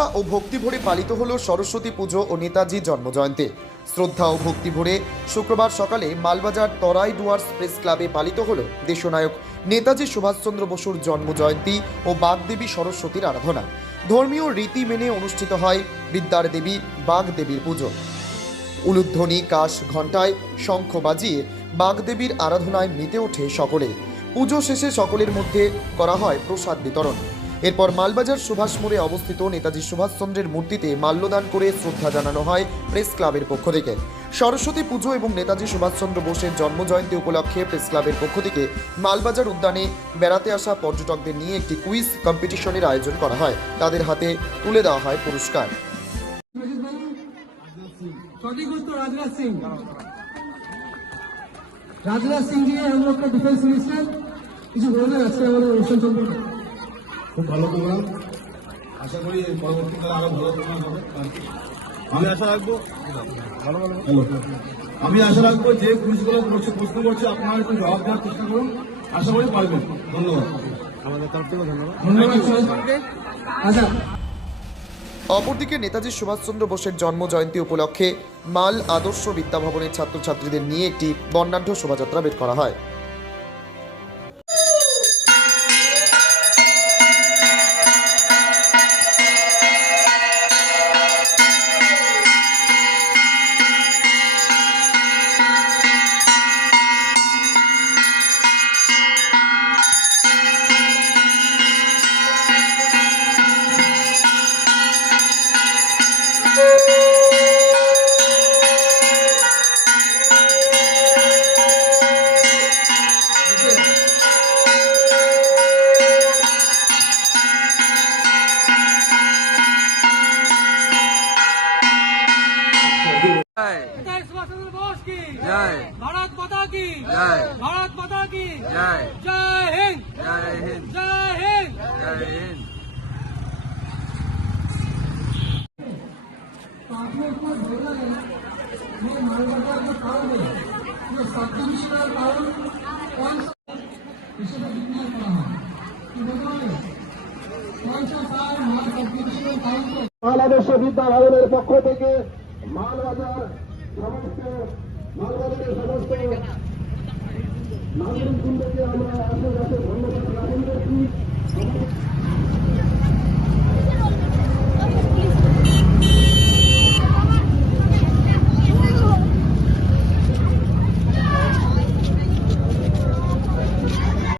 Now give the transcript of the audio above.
শ্রদ্ধা ও ভক্তি ভরে পালিত হলো সরস্বতী পুজো ও নেতাজি জন্মজয়ন্তী। শ্রদ্ধা ও ভক্তি ভরে শুক্রবার সকালে মালবাজার তরাই ডুয়ার্স প্রেস ক্লাবে পালিত হলো দেশনায়ক নেতাজি সুভাষচন্দ্র বসুর জন্মজয়ন্তী ও বাগদেবী সরস্বতীর আরাধনা। ধর্মীয় রীতি মেনে অনুষ্ঠিত হয় বিদ্যার দেবী বাগদেবীর পুজো। উলুধ্বনি, কাশ, ঘণ্টায়, শঙ্খ বাজিয়ে বাগদেবীর আরাধনায় মেতে ওঠে সকলে। পুজো শেষে সকলের মধ্যে করা হয় প্রসাদ বিতরণ। এরপর মালবাজার সুভাষ মোড়ে অবস্থিত নেতাজি সুভাষচন্দ্রের মূর্তিতে মাল্যদান করে শ্রদ্ধা জানানো হয় প্রেস ক্লাবের পক্ষ থেকে। সরস্বতী পুজো এবং নেতাজি সুভাষচন্দ্র বোসের জন্মজয়ন্তী উপলক্ষে প্রেস ক্লাবের পক্ষ থেকে মালবাজার উদ্যানে বেড়াতে আসা পর্যটকদের নিয়ে একটি কুইজ কম্পিটিশনের আয়োজন করা হয়। তাদের হাতে তুলে দেওয়া হয় পুরস্কার। राजनाथ सिंह जी हम लोग का डिफेंस मिनिस्टर কিছু বলবেন আজকে আমাদের অনুষ্ঠান সম্পর্কে? খুব ভালো প্রোগ্রাম, আশা করি পরবর্তীকালে আরো ভালো প্রোগ্রাম হবে। আমি আশা রাখবো যে কুইজগুলো প্রশ্ন করছে আপনারা একটু জবাব দেওয়ার চেষ্টা করুন, আশা করি পারবেন। ধন্যবাদ, আমাদের তরফ থেকে ধন্যবাদ। আচ্ছা, অপরদিকে নেতাজি সুভাষচন্দ্র বোসের জন্মজয়ন্তী উপলক্ষে মাল আদর্শ বিদ্যাভবনের ছাত্রছাত্রীদের নিয়ে একটি বর্ণাঢ্য শোভাযাত্রা বের করা হয়। नेताजी सुभाष चंद्र बोस की जय, भारत माता की जय, भारत माता की जय, जय हिंद, जय हिंद, जय हिंद, जय हिंद। বাংলাদেশ বিদ্যাভবনের পক্ষ থেকে মালবাজারের সমস্ত নাগরিকবৃন্দকে আমরা ধন্যবাদ জ্ঞাপন করছি।